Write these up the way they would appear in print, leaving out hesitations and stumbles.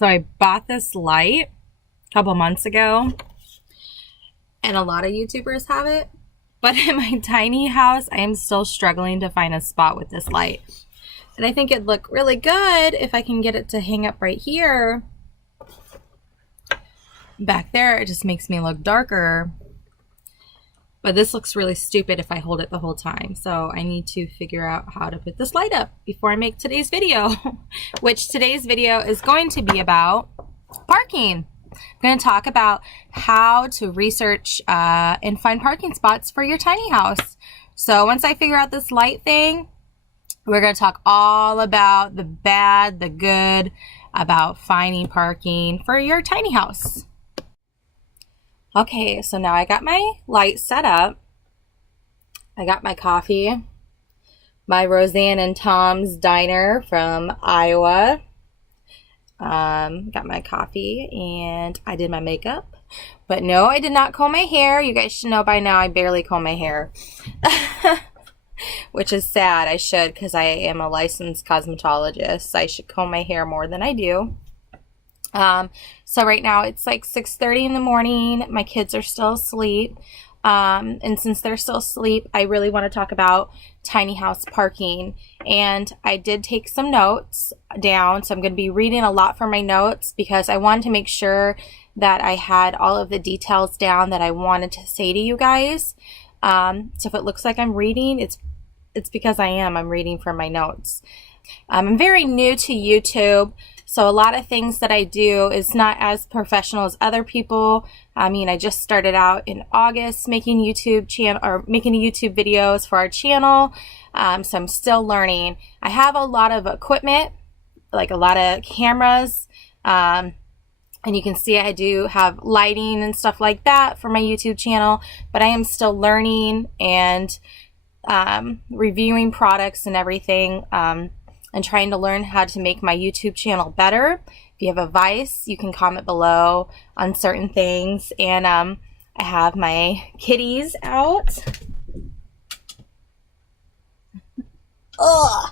So I bought this light a couple months ago, and a lot of YouTubers have it. But in my tiny house, I am still struggling to find a spot with this light. And I think it'd look really good if I can get it to hang up right here. Back there, it just makes me look darker. But this looks really stupid if I hold it the whole time. So I need to figure out how to put this light up before I make today's video. Which today's video is going to be about parking. I'm going to talk about how to research and find parking spots for your tiny house. So once I figure out this light thing, we're going to talk all about the bad, the good, about finding parking for your tiny house. Okay, so now I got my light set up. I got my coffee, my Roseanne and Tom's Diner from Iowa. Got my coffee and I did my makeup. But no, I did not comb my hair. You guys should know by now I barely comb my hair. Which is sad. I should, because I am a licensed cosmetologist. I should comb my hair more than I do. So right now it's like 6:30 in the morning. My kids are still asleep. And since they're still asleep, I really want to talk about tiny house parking. And I did take some notes down. So I'm going to be reading a lot from my notes because I wanted to make sure that I had all of the details down that I wanted to say to you guys. So if it looks like I'm reading, it's because I am. I'm reading from my notes. I'm very new to YouTube. So a lot of things that I do is not as professional as other people. I mean, I just started out in August making YouTube videos for our channel. So I'm still learning. I have a lot of equipment, like a lot of cameras. And you can see I do have lighting and stuff like that for my YouTube channel, but I am still learning and reviewing products and everything. And trying to learn how to make my YouTube channel better. If you have advice, you can comment below on certain things. And I have my kitties out. Ugh.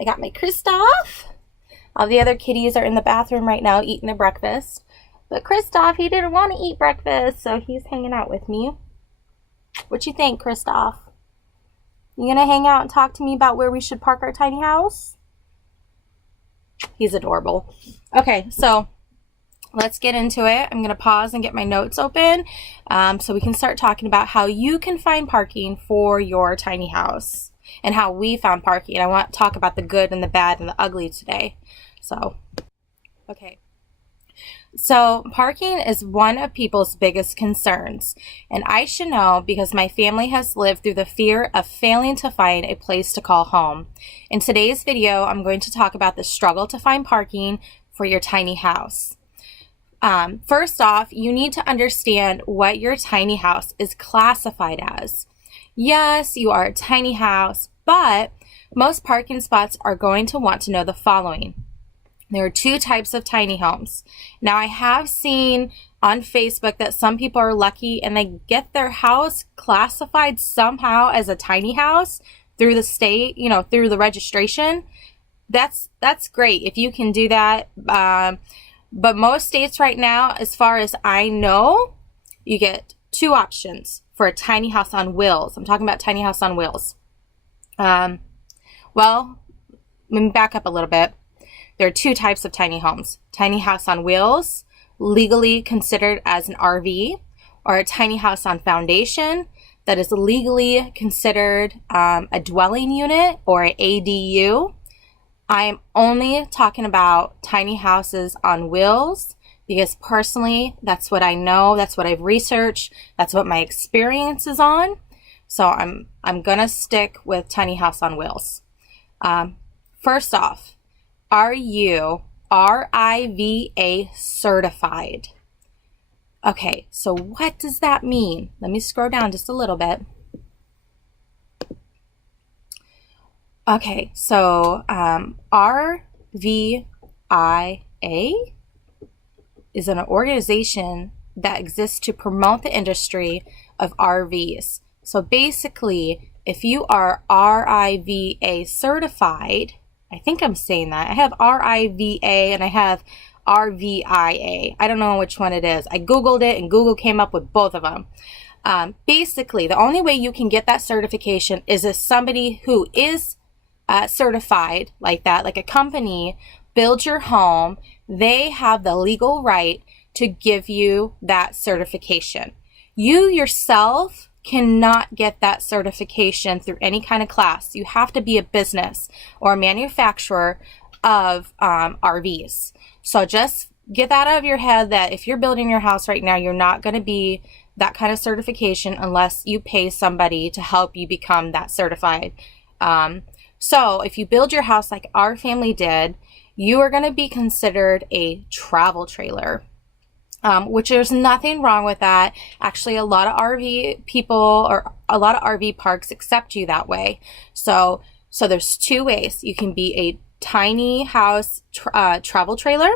I got my Kristoff. All the other kitties are in the bathroom right now eating their breakfast. But Kristoff, he didn't want to eat breakfast, so he's hanging out with me. What you think, Kristoff? You gonna hang out and talk to me about where we should park our tiny house? He's adorable. Okay, so let's get into it. I'm gonna pause and get my notes open so we can start talking about how you can find parking for your tiny house and how we found parking. I want to talk about the good and the bad and the ugly today. So, okay. So parking is one of people's biggest concerns, and I should know because my family has lived through the fear of failing to find a place to call home. In today's video, I'm going to talk about the struggle to find parking for your tiny house. First off, you need to understand what your tiny house is classified as. Yes, you are a tiny house, but most parking spots are going to want to know the following. There are two types of tiny homes. Now, I have seen on Facebook that some people are lucky and they get their house classified somehow as a tiny house through the state, through the registration. That's great if you can do that. But most states right now, as far as I know, you get two options for a tiny house on wheels. I'm talking about tiny house on wheels. Well, let me back up a little bit. There are two types of tiny homes. Tiny house on wheels, legally considered as an RV, or a tiny house on foundation that is legally considered a dwelling unit or an ADU. I am only talking about tiny houses on wheels because personally, that's what I know, that's what I've researched, that's what my experience is on. So I'm gonna stick with tiny house on wheels. First off, are you RIVA certified? Okay, so what does that mean? Let me scroll down just a little bit. Okay, so RVIA is an organization that exists to promote the industry of RVs. So basically, if you are RIVA certified, I think I'm saying that. I have RIVA and I have RVIA. I don't know which one it is. I Googled it and Google came up with both of them. Basically, the only way you can get that certification is if somebody who is certified like that, like a company, builds your home. They have the legal right to give you that certification. You yourself cannot get that certification through any kind of class. You have to be a business or a manufacturer of RVs. So just get that out of your head that if you're building your house right now, you're not going to be that kind of certification unless you pay somebody to help you become that certified. So if you build your house like our family did, you are going to be considered a travel trailer. Which there's nothing wrong with that. Actually, a lot of RV people or a lot of RV parks accept you that way. So there's two ways. You can be a tiny house travel trailer,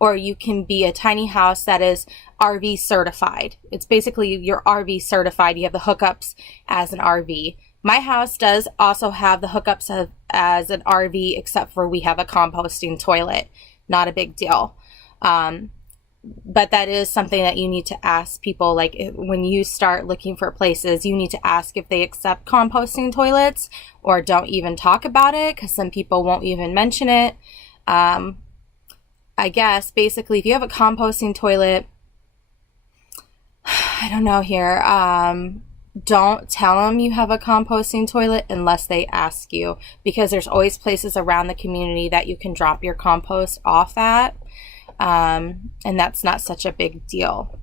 or you can be a tiny house that is RV certified. It's basically you're RV certified. You have the hookups as an RV. My house does also have the hookups as an RV, except for we have a composting toilet. Not a big deal. But that is something that you need to ask people. Like when you start looking for places, you need to ask if they accept composting toilets, or don't even talk about it, because some people won't even mention it. I guess basically if you have a composting toilet, I don't know here, don't tell them you have a composting toilet unless they ask you, because there's always places around the community that you can drop your compost off at. And that's not such a big deal,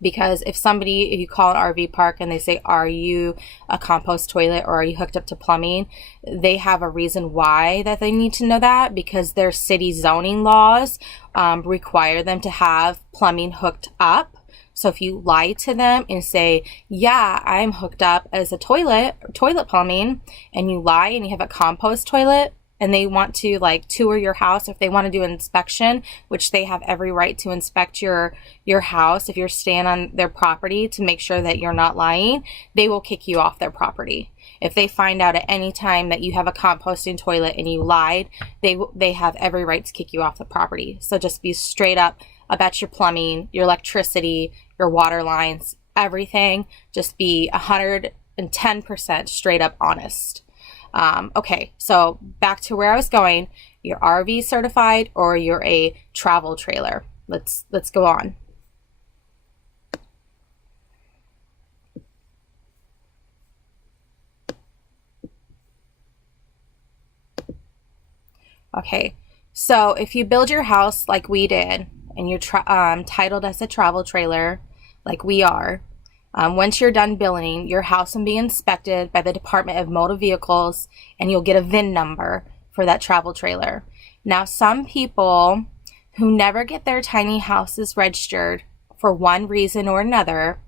because if you call an RV park and they say, are you a compost toilet or are you hooked up to plumbing? They have a reason why that they need to know that, because their city zoning laws, require them to have plumbing hooked up. So if you lie to them and say, yeah, I'm hooked up as a toilet plumbing, and you lie and you have a compost toilet, and they want to like tour your house, if they want to do an inspection, which they have every right to inspect your house if you're staying on their property to make sure that you're not lying, they will kick you off their property. If they find out at any time that you have a composting toilet and you lied, they have every right to kick you off the property. So just be straight up about your plumbing, your electricity, your water lines, everything. Just be 110% straight up honest. Okay, so back to where I was going. You're RV certified or you're a travel trailer. Let's go on. Okay, so if you build your house like we did and you're titled as a travel trailer like we are, once you're done building, your house will be inspected by the Department of Motor Vehicles, and you'll get a VIN number for that travel trailer. Now, some people who never get their tiny houses registered for one reason or another,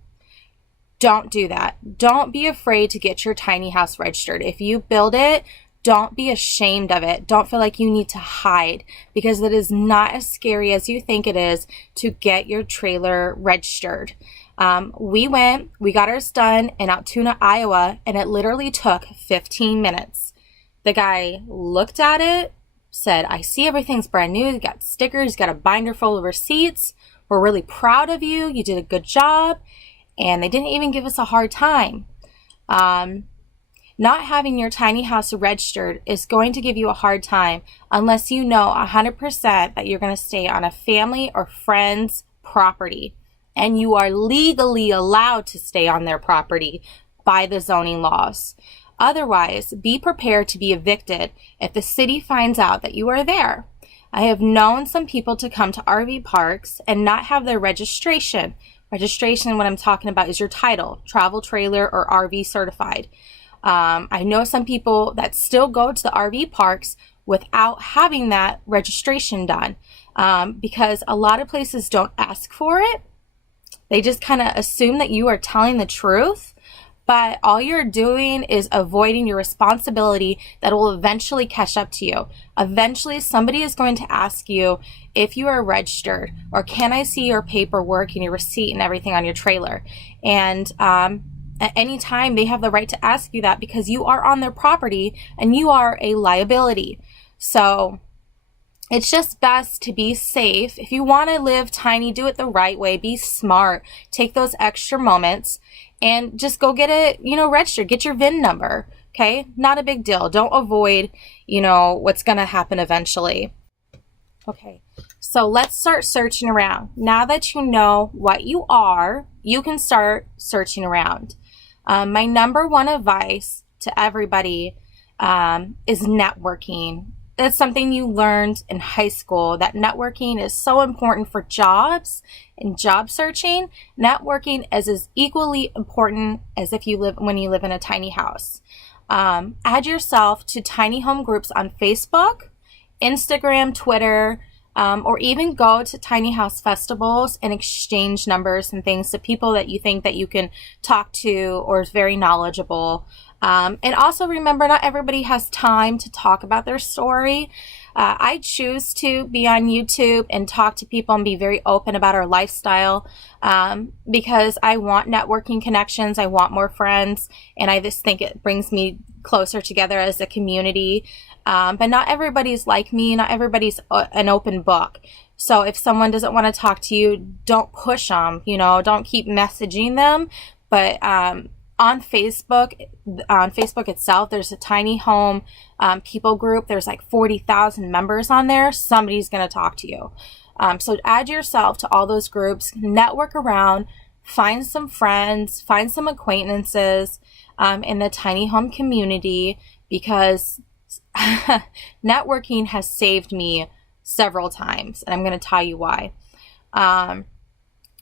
don't do that. Don't be afraid to get your tiny house registered. If you build it, don't be ashamed of it. Don't feel like you need to hide, because it is not as scary as you think it is to get your trailer registered. We got ours done in Altoona, Iowa, and it literally took 15 minutes. The guy looked at it, said, I see everything's brand new. You got stickers, you got a binder full of receipts. We're really proud of you. You did a good job. And they didn't even give us a hard time. Not having your tiny house registered is going to give you a hard time unless you know 100% that you're going to stay on a family or friend's property, and you are legally allowed to stay on their property by the zoning laws. Otherwise, be prepared to be evicted if the city finds out that you are there. I have known some people to come to RV parks and not have their registration. Registration, what I'm talking about, is your title, travel trailer or RV certified. I know some people that still go to the RV parks without having that registration done, because a lot of places don't ask for it. They just kind of assume that you are telling the truth, but all you're doing is avoiding your responsibility that will eventually catch up to you. Eventually, somebody is going to ask you if you are registered, or can I see your paperwork and your receipt and everything on your trailer? And at any time, they have the right to ask you that, because you are on their property and you are a liability. So it's just best to be safe. If you want to live tiny, do it the right way. Be smart. Take those extra moments and just go get it, registered. Get your VIN number. Okay? Not a big deal. Don't avoid, what's going to happen eventually. Okay. So let's start searching around. Now that you know what you are, you can start searching around. My number one advice to everybody is networking. That's something you learned in high school, that networking is so important for jobs and job searching. Networking is as equally important as when you live in a tiny house. Add yourself to tiny home groups on Facebook, Instagram, Twitter, or even go to tiny house festivals and exchange numbers and things to people that you think that you can talk to or is very knowledgeable. And also remember, not everybody has time to talk about their story. I choose to be on YouTube and talk to people and be very open about our lifestyle because I want networking connections. I want more friends. And I just think it brings me closer together as a community. But not everybody's like me. Not everybody's an open book. So if someone doesn't want to talk to you, don't push them, don't keep messaging them. But on Facebook itself, there's a tiny home people group. There's like 40,000 members on there. Somebody's going to talk to you. So add yourself to all those groups, network around, find some friends, find some acquaintances in the tiny home community, because networking has saved me several times. And I'm going to tell you why.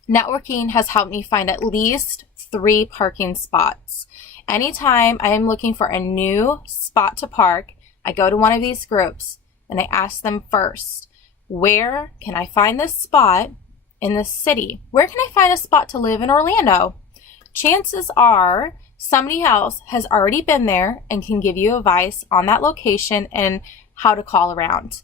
Networking has helped me find at least 3 parking spots. Anytime I am looking for a new spot to park, I go to one of these groups and I ask them first, where can I find this spot in this city? Where can I find a spot to live in Orlando? Chances are somebody else has already been there and can give you advice on that location and how to call around.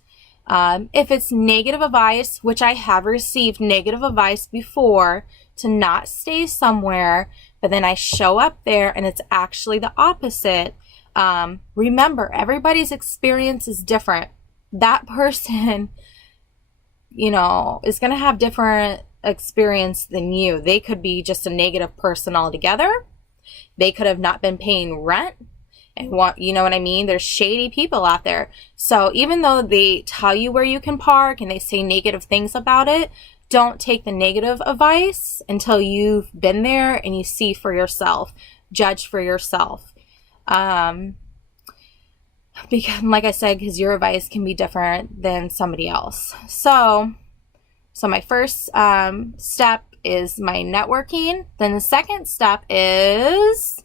If it's negative advice, which I have received negative advice before to not stay somewhere, but then I show up there and it's actually the opposite. Remember, everybody's experience is different. That person, is going to have different experience than you. They could be just a negative person altogether. They could have not been paying rent. And you know what I mean? There's shady people out there. So even though they tell you where you can park and they say negative things about it, don't take the negative advice until you've been there and you see for yourself. Judge for yourself. Because, like I said, because your advice can be different than somebody else. So my first step is my networking. Then the second step is...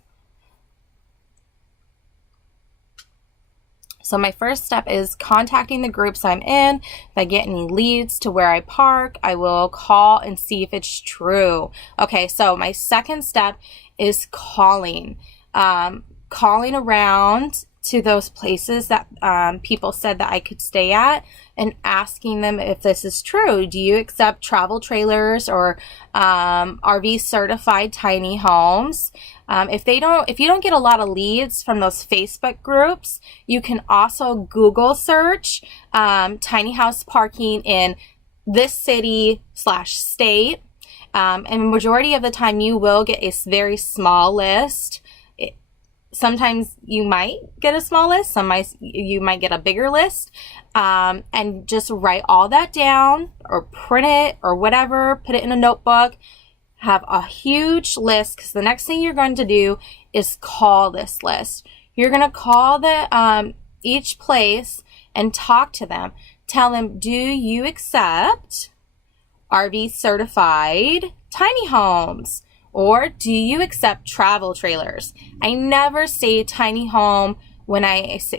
So my first step is contacting the groups I'm in. If I get any leads to where I park, I will call and see if it's true. Okay, so my second step is calling. Calling around to those places that people said that I could stay at and asking them if this is true. Do you accept travel trailers or RV certified tiny homes? If you don't get a lot of leads from those Facebook groups, you can also Google search tiny house parking in this city/state. And majority of the time you will get a very small list. Sometimes you might get a small list, sometimes you might get a bigger list, and just write all that down or print it or whatever, put it in a notebook, have a huge list, because the next thing you're going to do is call this list. You're going to call each place and talk to them. Tell them, do you accept RV certified tiny homes? Or do you accept travel trailers? I never say tiny home when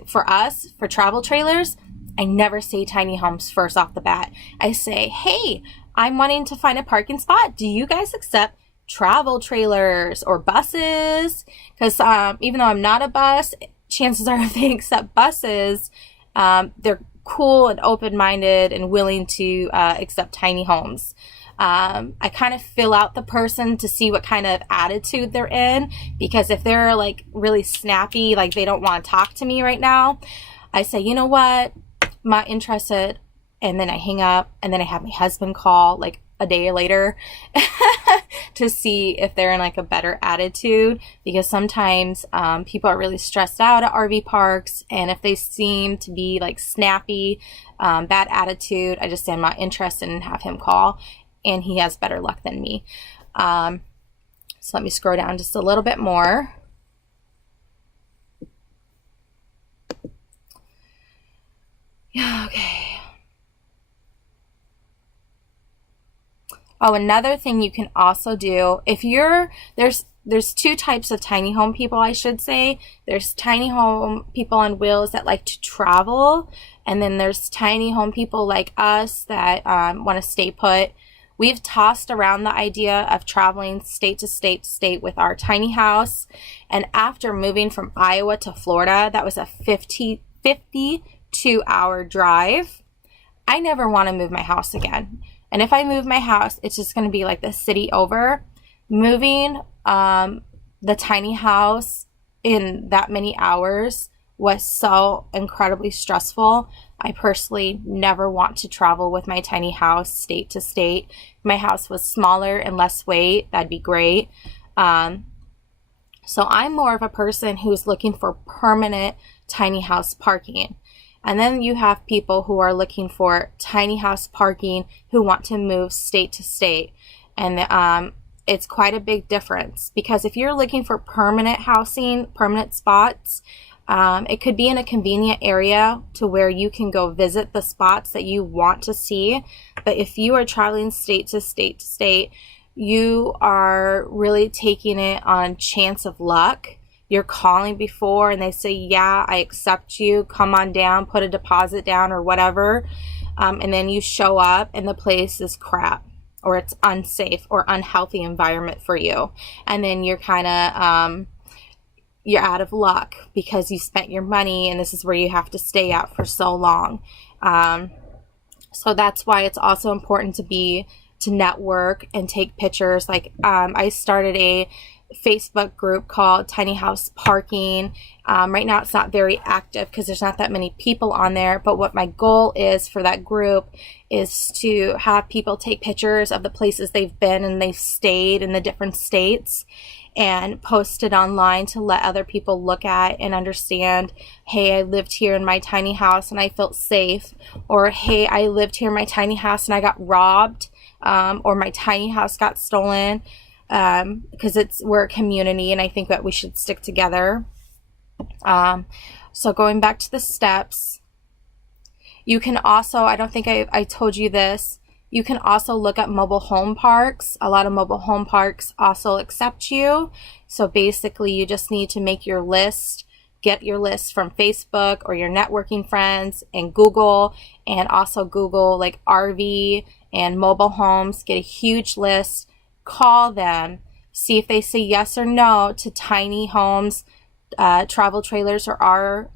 for travel trailers, I never say tiny homes first off the bat. I say, hey, I'm wanting to find a parking spot. Do you guys accept travel trailers or buses? Because even though I'm not a bus, chances are if they accept buses, they're cool and open-minded and willing to accept tiny homes. I kind of fill out the person to see what kind of attitude they're in, because if they're like really snappy, like they don't want to talk to me right now, I say, you know what, not interested, and then I hang up, and then I have my husband call like a day later to see if they're in like a better attitude, because sometimes people are really stressed out at RV parks, and if they seem to be like snappy, bad attitude, I just say I'm not interested and have him call, and he has better luck than me. So let me scroll down just a little bit more. Yeah, okay. Oh, another thing you can also do, if you're, there's two types of tiny home people, I should say. There's tiny home people on wheels that like to travel, and then there's tiny home people like us that want to stay put. We've tossed around the idea of traveling state to state with our tiny house, and after moving from Iowa to Florida, that was a 52-hour drive. I never want to move my house again. And if I move my house, it's just going to be like the city over. Moving the tiny house in that many hours was so incredibly stressful. I personally never want to travel with my tiny house state to state. If my house was smaller and less weight, that'd be great. So I'm more of a person who's looking for permanent tiny house parking. And then you have people who are looking for tiny house parking who want to move state to state. And it's quite a big difference, because if you're looking for permanent housing, permanent spots, it could be in a convenient area to where you can go visit the spots that you want to see. But if you are traveling state to state to state, you are really taking it on chance of luck. You're calling before and they say, yeah, I accept you, come on down, put a deposit down or whatever. And then you show up and the place is crap, or it's unsafe or unhealthy environment for you. And then you're kind of, you're out of luck because you spent your money and this is where you have to stay at for so long. So that's why it's also important to network and take pictures. Like I started a Facebook group called Tiny House Parking. Right now it's not very active because there's not that many people on there, but what my goal is for that group is to have people take pictures of the places they've been and they've stayed in the different states and post it online to let other people look at and understand, hey, I lived here in my tiny house and I felt safe, or hey, I lived here in my tiny house and I got robbed, or my tiny house got stolen. Because we're a community and I think that we should stick together. So going back to the steps, you can also, I don't think I told you this, you can also look at mobile home parks. A lot of mobile home parks also accept you. So basically you just need to make your list, get your list from Facebook or your networking friends and Google, and also Google like RV and mobile homes, get a huge list. Call them, see if they say yes or no to tiny homes, travel trailers, or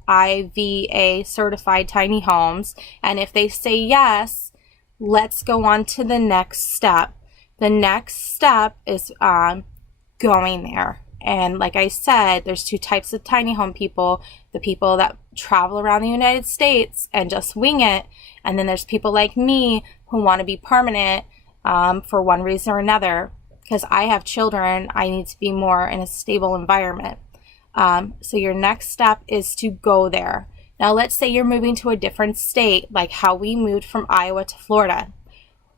RIVA certified tiny homes. And if they say yes, let's go on to the next step. The next step is going there. And like I said, there's two types of tiny home people: the people that travel around the United States and just wing it, and then there's people like me who want to be permanent for one reason or another. Because I have children, I need to be more in a stable environment. So your next step is to go there. Now let's say you're moving to a different state, like how we moved from Iowa to Florida.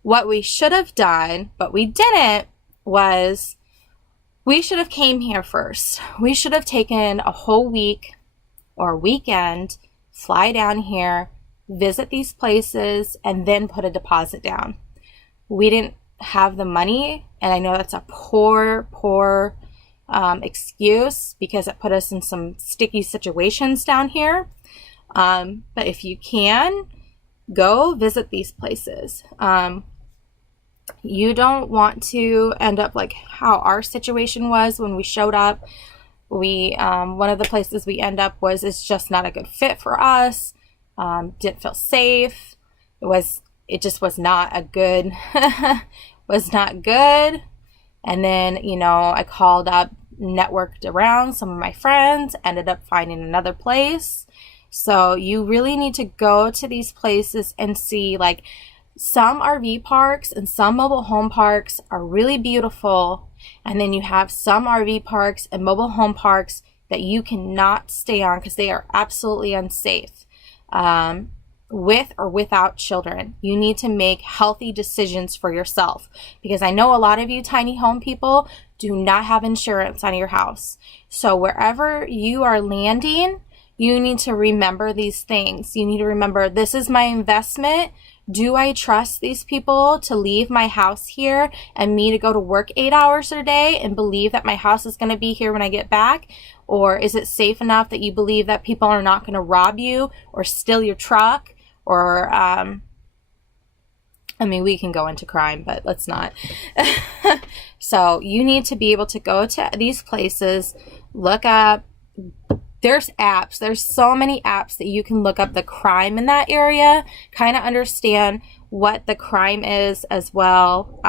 What we should have done, but we didn't, was we should have came here first. We should have taken a whole week or weekend, fly down here, visit these places, and then put a deposit down. We didn't have the money, and I know that's a poor excuse because it put us in some sticky situations down here. But if you can, go visit these places. You don't want to end up like how our situation was when we showed up. One of the places we end up was, it's just not a good fit for us. Didn't feel safe. It just was not a good was not good. And then, I called up, networked around some of my friends, ended up finding another place. So you really need to go to these places and see, like, some RV parks and some mobile home parks are really beautiful. And then you have some RV parks and mobile home parks that you cannot stay on because they are absolutely unsafe. With or without children, you need to make healthy decisions for yourself, because I know a lot of you tiny home people do not have insurance on your house. So wherever you are landing, you need to remember these things. You need to remember, this is my investment. Do I trust these people to leave my house here and me to go to work 8 hours a day and believe that my house is going to be here when I get back? Or is it safe enough that you believe that people are not going to rob you or steal your truck? Or, I mean, we can go into crime, but let's not. So you need to be able to go to these places, look up. There's apps. There's so many apps that you can look up the crime in that area, kind of understand what the crime is as well.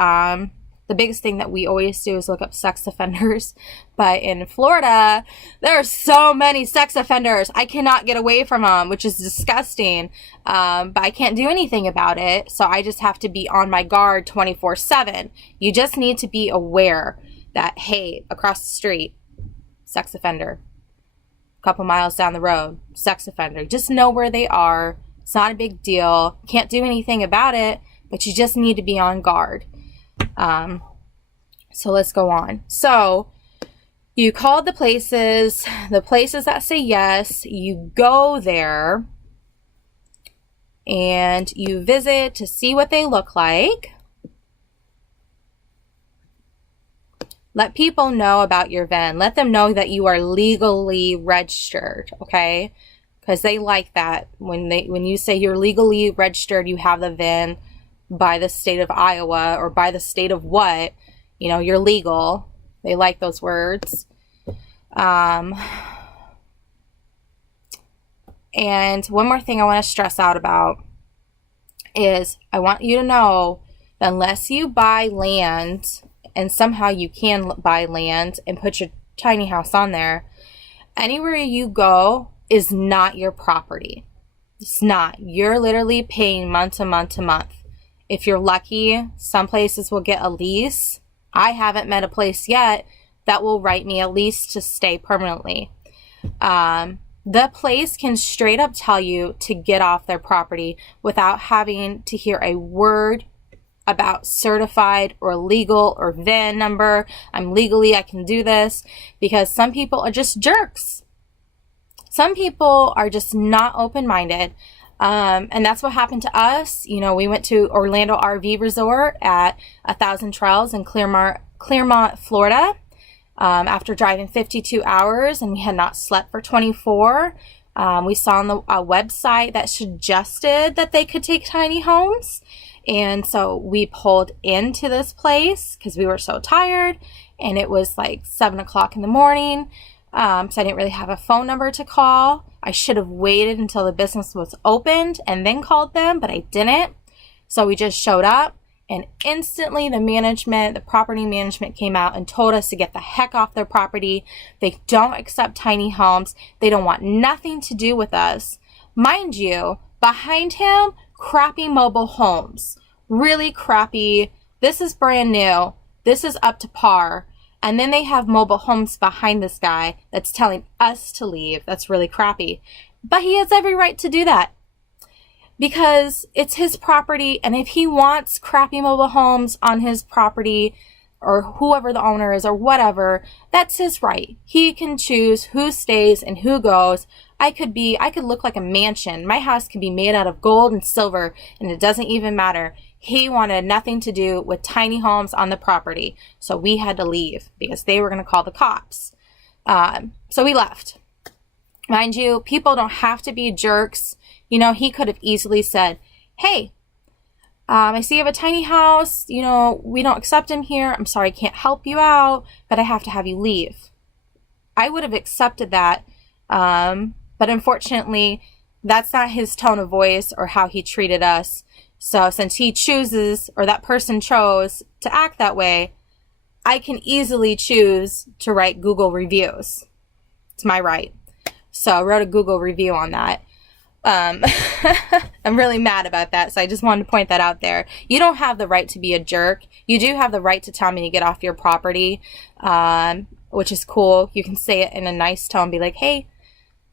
The biggest thing that we always do is look up sex offenders. But in Florida, there are so many sex offenders. I cannot get away from them, which is disgusting. But I can't do anything about it. So I just have to be on my guard 24/7. You just need to be aware that, hey, across the street, sex offender. A couple miles down the road, sex offender. Just know where they are. It's not a big deal. Can't do anything about it, but you just need to be on guard. So let's go on. So you called the places that say yes, you go there and you visit to see what they look like. Let people know about your VIN. Let them know that you are legally registered, okay? Because they like that. When you say you're legally registered, you have the VIN by the state of Iowa or by the state of what, you're legal. They like those words. And one more thing I want to stress out about is I want you to know that unless you buy land, and somehow you can buy land and put your tiny house on there, anywhere you go is not your property. It's not. You're literally paying month to month to month. If you're lucky, some places will get a lease. I haven't met a place yet that will write me a lease to stay permanently. The place can straight up tell you to get off their property without having to hear a word about certified or legal or VIN number. I can do this, because some people are just jerks. Some people are just not open-minded. And that's what happened to us. We went to Orlando RV Resort at 1,000 Trails in Clermont, Florida, after driving 52 hours, and we had not slept for 24. We saw on the website that suggested that they could take tiny homes. And so we pulled into this place because we were so tired, and it was like 7 o'clock in the morning. So I didn't really have a phone number to call. I should have waited until the business was opened and then called them, but I didn't. So we just showed up, and instantly the property management came out and told us to get the heck off their property. They don't accept tiny homes. They don't want nothing to do with us. Mind you, behind him, crappy mobile homes. Really crappy. This is brand new. This is up to par. And then they have mobile homes behind this guy that's telling us to leave. That's really crappy. But he has every right to do that, because it's his property. And if he wants crappy mobile homes on his property, or whoever the owner is or whatever, that's his right. He can choose who stays and who goes. I could look like a mansion. My house could be made out of gold and silver, and it doesn't even matter. He wanted nothing to do with tiny homes on the property. So we had to leave because they were going to call the cops. So we left. Mind you, people don't have to be jerks. He could have easily said, hey, I see you have a tiny house. We don't accept him here. I'm sorry, I can't help you out, but I have to have you leave. I would have accepted that. But unfortunately, that's not his tone of voice or how he treated us. So since he chooses, or that person chose to act that way, I can easily choose to write Google reviews. It's my right. So I wrote a Google review on that. I'm really mad about that, so I just wanted to point that out there. You don't have the right to be a jerk. You do have the right to tell me to get off your property, which is cool. You can say it in a nice tone, be like, hey,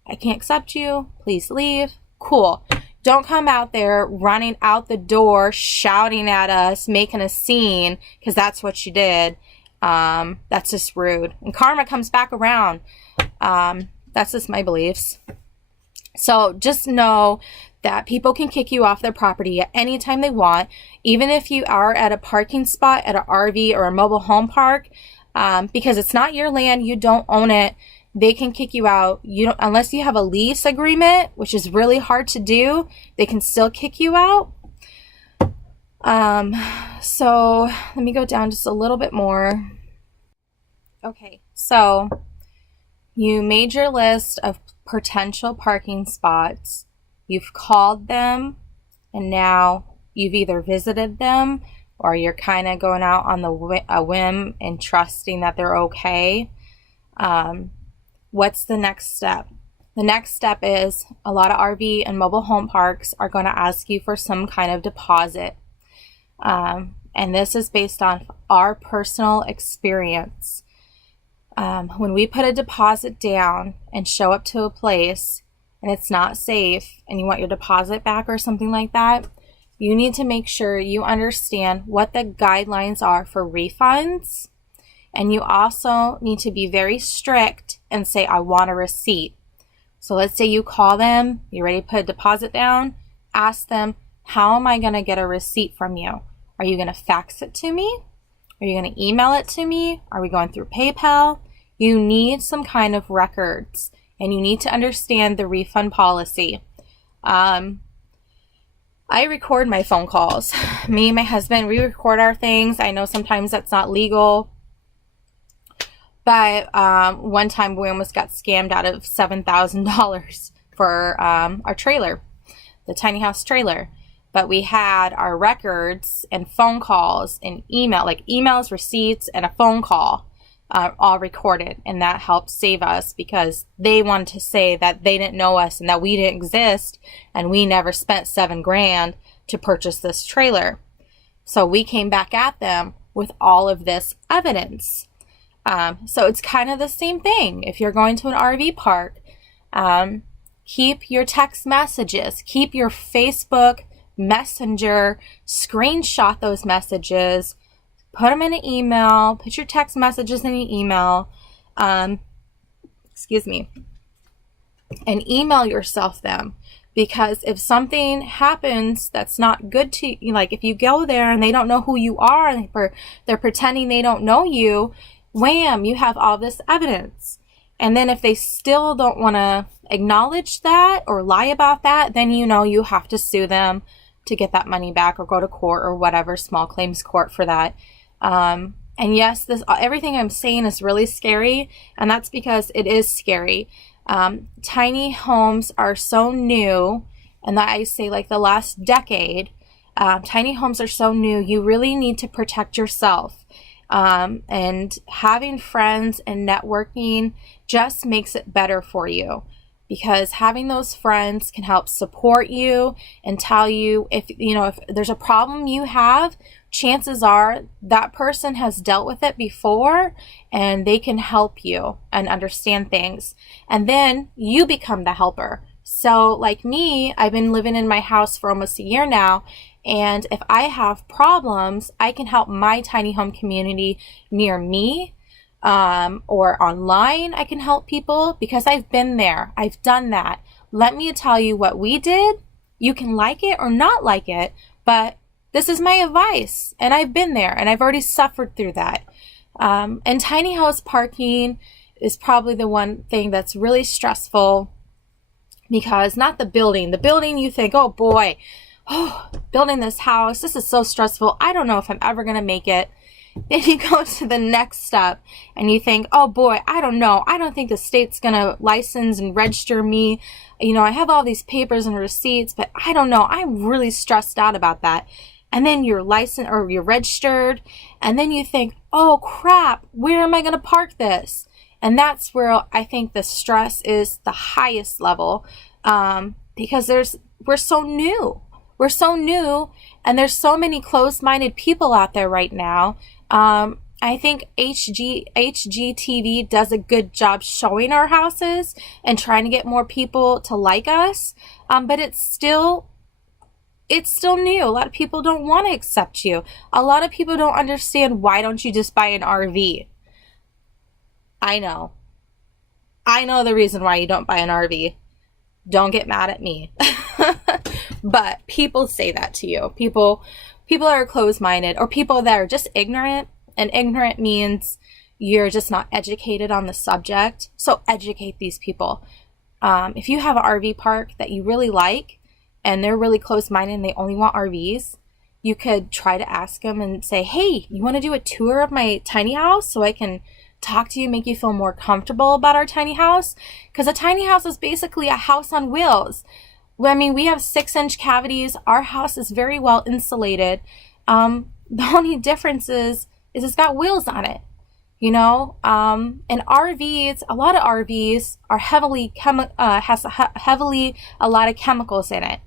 I can't accept you. Please leave. Cool. Don't come out there running out the door, shouting at us, making a scene, because that's what you did. That's just rude. And karma comes back around. That's just my beliefs. So just know that people can kick you off their property at any time they want, even if you are at a parking spot at an RV or a mobile home park, because it's not your land, you don't own it. They can kick you out. You don't, unless you have a lease agreement, which is really hard to do. They can still kick you out. So let me go down just a little bit more. Okay, so you made your list of potential parking spots. You've called them, and now you've either visited them or you're kind of going out on a whim and trusting that they're okay. What's the next step? The next step is a lot of RV and mobile home parks are going to ask you for some kind of deposit. And this is based on our personal experience. When we put a deposit down and show up to a place and it's not safe and you want your deposit back or something like that, you need to make sure you understand what the guidelines are for refunds. And you also need to be very strict and say, I want a receipt. So let's say you call them, you're ready to put a deposit down, ask them, how am I going to get a receipt from you? Are you going to fax it to me? Are you going to email it to me? Are we going through PayPal? You need some kind of records, and you need to understand the refund policy. I record my phone calls. Me and my husband, we record our things. I know sometimes that's not legal. But one time we almost got scammed out of $7,000 for our trailer, the tiny house trailer. But we had our records and phone calls and email, like emails, receipts, and a phone call all recorded. And that helped save us because they wanted to say that they didn't know us and that we didn't exist and we never spent $7,000 to purchase this trailer. So we came back at them with all of this evidence. So it's kind of the same thing. If you're going to an RV park, keep your text messages, keep your Facebook Messenger, screenshot those messages, put them in an email, put your text messages in an email, and email yourself them. Because if something happens that's not good to you, like if you go there and they don't know who you are and they're pretending they don't know you, wham, you have all this evidence. And then if they still don't want to acknowledge that or lie about that, then you know you have to sue them to get that money back or go to court or whatever, small claims court for that. And yes, everything I'm saying is really scary, and that's because it is scary. Tiny homes are so new, and that I say like the last decade, tiny homes are so new, you really need to protect yourself. And having friends and networking just makes it better for you, because having those friends can help support you and tell you if there's a problem you have, chances are that person has dealt with it before and they can help you and understand things. And then you become the helper. So like me, I've been living in my house for almost a year now. And if I have problems, I can help my tiny home community near me, or online. I can help people because I've been there. I've done that. Let me tell you what we did. You can like it or not like it, but this is my advice. And I've been there and I've already suffered through that. And tiny house parking is probably the one thing that's really stressful, because not the building. The building you think, oh boy, building this house, this is so stressful. I don't know if I'm ever going to make it. Then you go to the next step and you think, oh boy, I don't know. I don't think the state's going to license and register me. I have all these papers and receipts, but I don't know. I'm really stressed out about that. And then you're licensed or you're registered. And then you think, oh crap, where am I going to park this? And that's where I think the stress is the highest level. because we're so new. We're so new, and there's so many closed-minded people out there right now. I think HGTV does a good job showing our houses and trying to get more people to like us. But it's still new. A lot of people don't want to accept you. A lot of people don't understand, why don't you just buy an RV? I know the reason why you don't buy an RV. Don't get mad at me. But people say that to you. People are closed-minded, or people that are just ignorant. And ignorant means you're just not educated on the subject. So educate these people. If you have an RV park that you really like, and they're really close-minded and they only want RVs, you could try to ask them and say, hey, you want to do a tour of my tiny house so I can talk to you, make you feel more comfortable about our tiny house? Because a tiny house is basically a house on wheels. I mean, we have 6-inch cavities. Our house is very well insulated. The only difference is it's got wheels on it, you know? And RVs, a lot of RVs are has a lot of chemicals in it.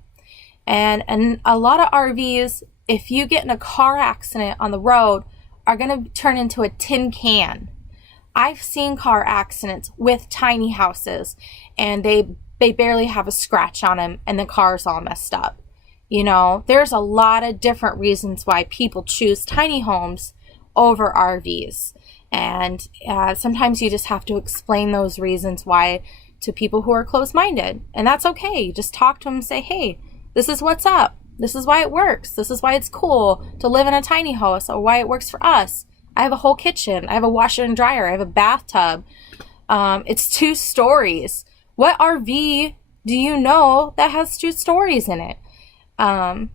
And a lot of RVs, if you get in a car accident on the road, are going to turn into a tin can. I've seen car accidents with tiny houses, and they barely have a scratch on them, and the car's all messed up. You know, there's a lot of different reasons why people choose tiny homes over RVs. And sometimes you just have to explain those reasons why to people who are closed-minded. And that's okay. You just talk to them and say, hey, this is what's up. This is why it works. This is why it's cool to live in a tiny house, or why it works for us. I have a whole kitchen. I have a washer and dryer. I have a bathtub. It's 2 stories. What RV do you know that has 2 stories in it? So,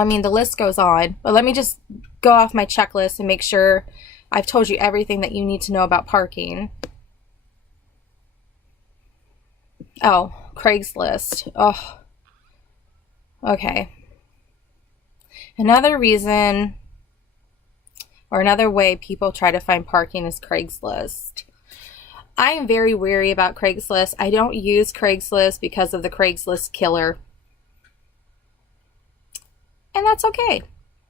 I mean, the list goes on. But let me just go off my checklist and make sure I've told you everything that you need to know about parking. Oh, Craigslist. Oh, okay. Another reason, or another way people try to find parking, is Craigslist. I am very wary about Craigslist. I don't use Craigslist because of the Craigslist killer. And that's okay.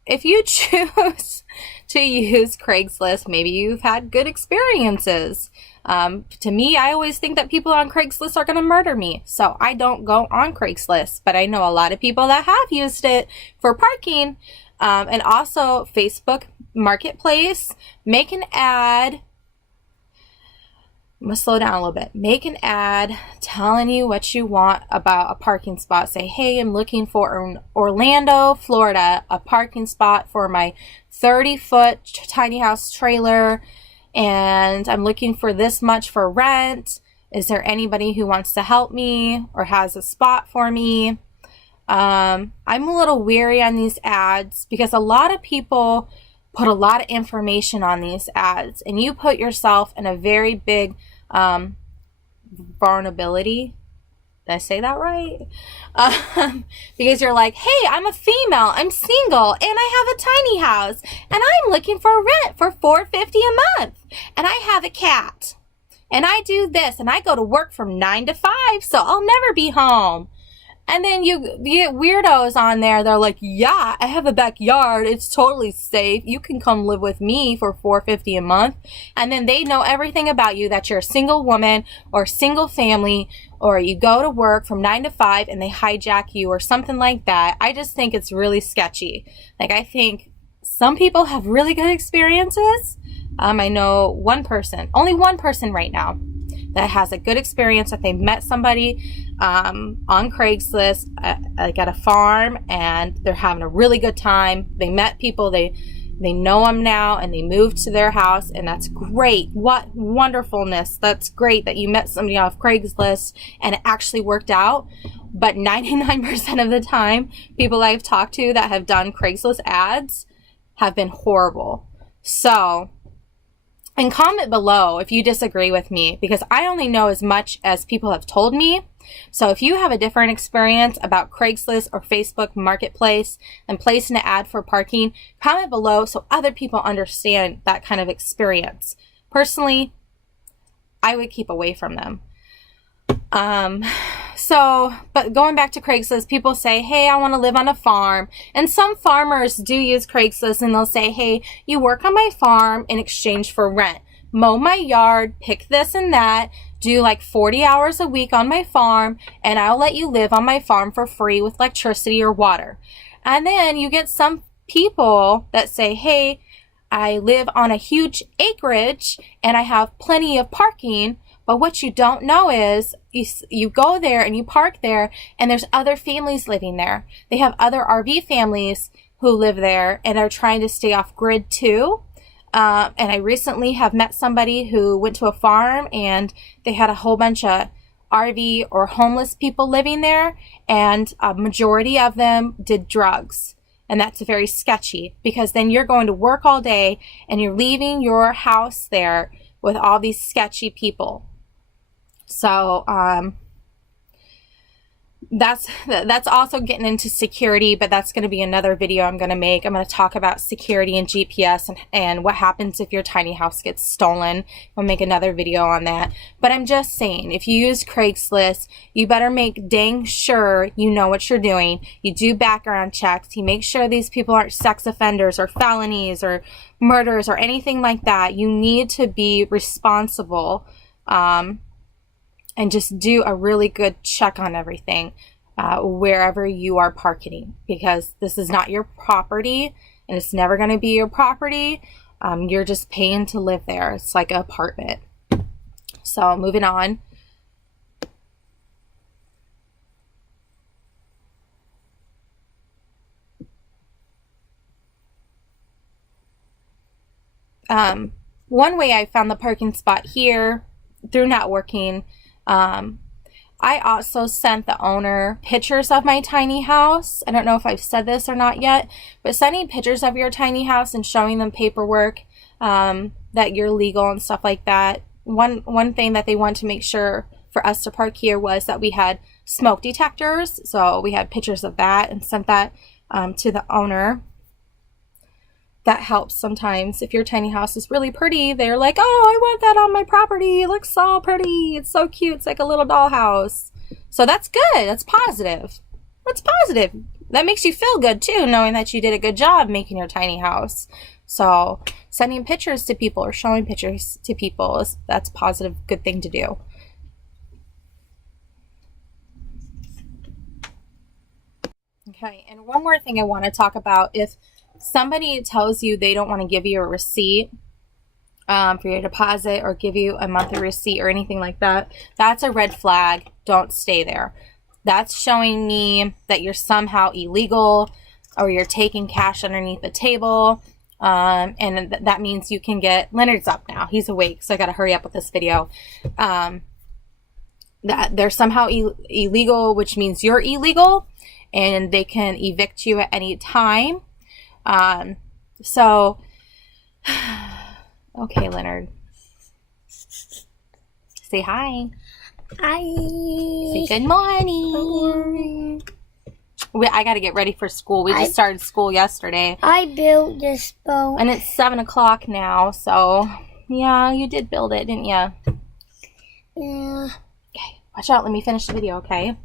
If you choose to use Craigslist, maybe you've had good experiences. To me, I always think that people on Craigslist are going to murder me. So I don't go on Craigslist. But I know a lot of people that have used it for parking. And also Facebook Marketplace. Make an ad. I'm going to slow down a little bit. Make an ad telling you what you want about a parking spot. Say, hey, I'm looking for Orlando, Florida, a parking spot for my 30-foot tiny house trailer, and I'm looking for this much for rent. Is there anybody who wants to help me or has a spot for me? I'm a little weary on these ads because a lot of people put a lot of information on these ads, and you put yourself in a very big vulnerability. Did I say that right? Because you're like, hey, I'm a female, I'm single, and I have a tiny house, and I'm looking for rent for $450 a month, and I have a cat, and I do this, and I go to work from 9 to 5, so I'll never be home. And then you get weirdos on there. They're like, yeah, I have a backyard. It's totally safe. You can come live with me for $450 a month. And then they know everything about you, that you're a single woman or single family, or you go to work from 9 to 5 and they hijack you or something like that. I just think it's really sketchy. Like, I think some people have really good experiences. I know only one person right now that has a good experience, that they met somebody on Craigslist like at a farm, and they're having a really good time. They met people, they know them now, and they moved to their house, and that's great. What wonderfulness. That's great that you met somebody off Craigslist and it actually worked out. But 99% of the time, people I've talked to that have done Craigslist ads have been horrible. So, and comment below if you disagree with me, because I only know as much as people have told me. So if you have a different experience about Craigslist or Facebook Marketplace and placing an ad for parking, comment below so other people understand that kind of experience. Personally, I would keep away from them. So, but going back to Craigslist, people say, hey, I want to live on a farm. And some farmers do use Craigslist, and they'll say, hey, you work on my farm in exchange for rent. Mow my yard, pick this and that, do like 40 hours a week on my farm, and I'll let you live on my farm for free with electricity or water. And then you get some people that say, hey, I live on a huge acreage and I have plenty of parking. But what you don't know is you go there and you park there, and there's other families living there. They have other RV families who live there and are trying to stay off grid too. And I recently have met somebody who went to a farm and they had a whole bunch of RV or homeless people living there, and a majority of them did drugs. And that's very sketchy, because then you're going to work all day and you're leaving your house there with all these sketchy people. So that's also getting into security, but that's going to be another video I'm going to make. I'm going to talk about security and GPS and what happens if your tiny house gets stolen. I'll make another video on that. But I'm just saying, if you use Craigslist, you better make dang sure you know what you're doing. You do background checks. You make sure these people aren't sex offenders or felonies or murders or anything like that. You need to be responsible. And just do a really good check on everything wherever you are parking, because this is not your property and it's never going to be your property. You're just paying to live there. It's like an apartment. So moving on. One way I found the parking spot here through networking. I also sent the owner pictures of my tiny house. I don't know if I've said this or not yet, but sending pictures of your tiny house and showing them paperwork that you're legal and stuff like that. One thing that they want to make sure for us to park here was that we had smoke detectors. So we had pictures of that and sent that to the owner. That helps sometimes. If your tiny house is really pretty, they're like, oh, I want that on my property. It looks so pretty. It's so cute. It's like a little dollhouse. So that's good. That's positive. That's positive. That makes you feel good too, knowing that you did a good job making your tiny house. So sending pictures to people or showing pictures to people, that's a positive, good thing to do. Okay, and one more thing I want to talk about. If somebody tells you they don't want to give you a receipt for your deposit or give you a monthly receipt or anything like that, that's a red flag. Don't stay there. That's showing me that you're somehow illegal or you're taking cash underneath the table. And that means you can get, Leonard's up now. He's awake, so I got to hurry up with this video. That they're somehow illegal, which means you're illegal, and they can evict you at any time. Okay, Leonard. Say hi. Hi. Say good morning. I got to get ready for school. We just started school yesterday. I built this boat. And it's 7 o'clock now, so yeah, you did build it, didn't you? Yeah. Okay, watch out. Let me finish the video, okay?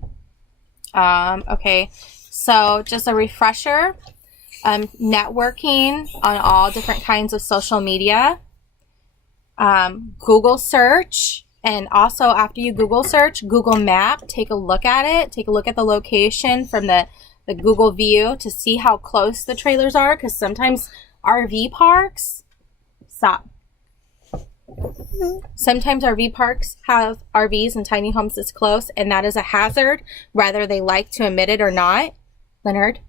Okay, so just a refresher. Networking on all different kinds of social media. Google search. And also, after you Google search, Google Map, take a look at it. Take a look at the location from the Google view to see how close the trailers are. Because sometimes RV parks, stop. Sometimes RV parks have RVs and tiny homes this close, and that is a hazard, whether they like to admit it or not. Leonard,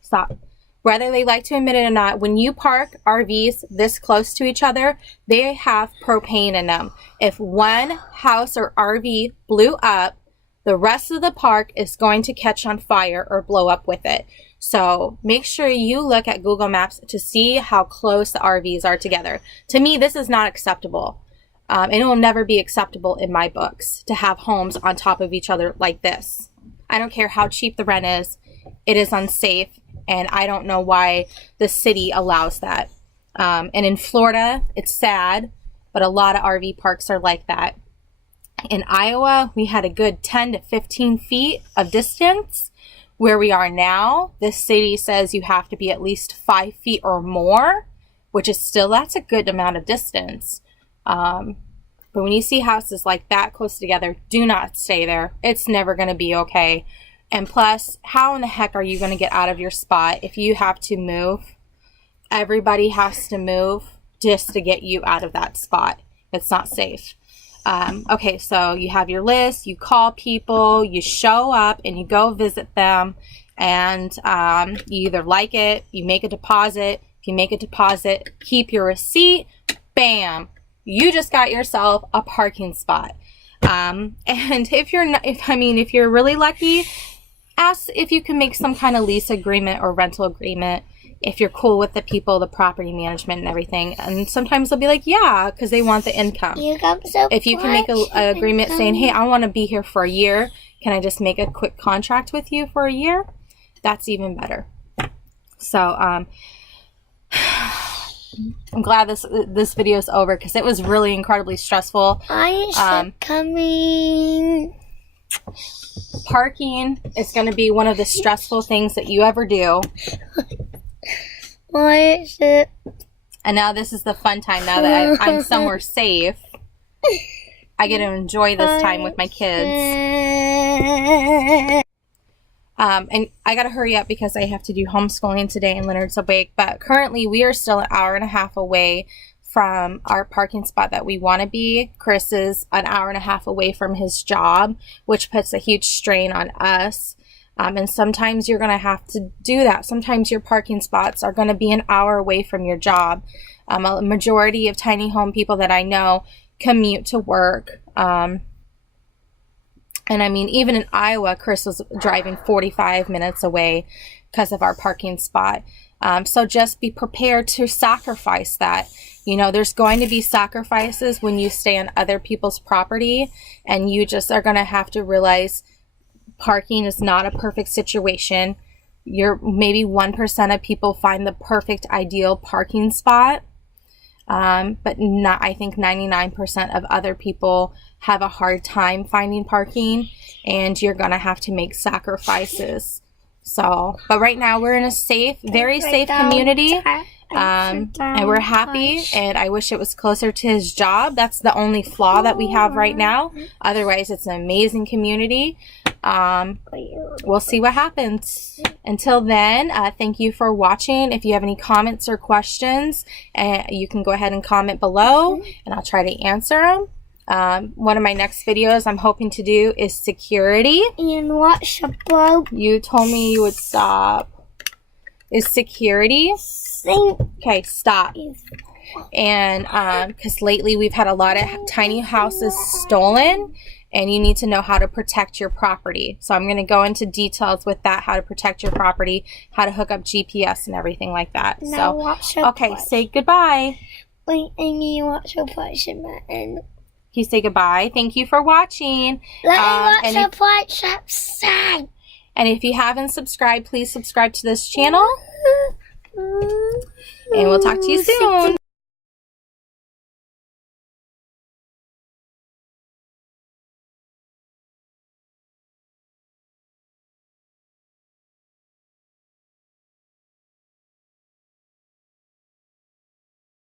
stop. Whether they like to admit it or not, when you park RVs this close to each other, they have propane in them. If one house or RV blew up, the rest of the park is going to catch on fire or blow up with it. So make sure you look at Google Maps to see how close the RVs are together. To me, this is not acceptable. And it will never be acceptable in my books to have homes on top of each other like this. I don't care how cheap the rent is. It is unsafe. And I don't know why the city allows that. And in Florida, it's sad, but a lot of RV parks are like that. In Iowa, we had a good 10 to 15 feet of distance. Where we are now, this city says you have to be at least 5 feet or more, which is still, that's a good amount of distance. But when you see houses like that close together, do not stay there. It's never going to be okay. And plus, how in the heck are you going to get out of your spot if you have to move? Everybody has to move just to get you out of that spot. It's not safe. Okay, so you have your list, you call people, you show up, and you go visit them, and you either like it, you make a deposit. If you make a deposit, keep your receipt, bam, you just got yourself a parking spot. And if you're really lucky, ask if you can make some kind of lease agreement or rental agreement. If you're cool with the people, the property management and everything. And sometimes they'll be like, yeah, because they want the income. If you can make an agreement saying, hey, I want to be here for a year. Can I just make a quick contract with you for a year? That's even better. So I'm glad this video is over because it was really incredibly stressful. Coming. Parking is going to be one of the stressful things that you ever do. Why is it? And now this is the fun time. Now that I'm somewhere safe, I get to enjoy this time with my kids. And I got to hurry up because I have to do homeschooling today and Leonard's awake. But currently we are still an hour and a half away from our parking spot that we want to be. Chris is an hour and a half away from his job, which puts a huge strain on us. And sometimes you're going to have to do that. Sometimes your parking spots are going to be an hour away from your job. A majority of tiny home people that I know commute to work. And I mean, even in Iowa, Chris was driving 45 minutes away because of our parking spot. So just be prepared to sacrifice that. You know, there's going to be sacrifices when you stay on other people's property, and you just are going to have to realize parking is not a perfect situation. Maybe 1% of people find the perfect ideal parking spot. But I think 99% of other people have a hard time finding parking, and you're going to have to make sacrifices. So, but right now we're in a safe, very safe community. And we're happy, and I wish it was closer to his job. That's the only flaw that we have right now. Otherwise, it's an amazing community. We'll see what happens. Until then, thank you for watching. If you have any comments or questions, you can go ahead and comment below, and I'll try to answer them. One of my next videos I'm hoping to do is security. And what's about? You told me you would stop. Is security. Okay, stop. And because lately we've had a lot of tiny houses stolen, and you need to know how to protect your property. So I'm going to go into details with that, how to protect your property, how to hook up GPS and everything like that. Okay, say goodbye. Wait, I need to watch your portion button. You say goodbye. Thank you for watching. Let me watch your portion. And if you haven't subscribed, please subscribe to this channel. And we'll talk to you soon.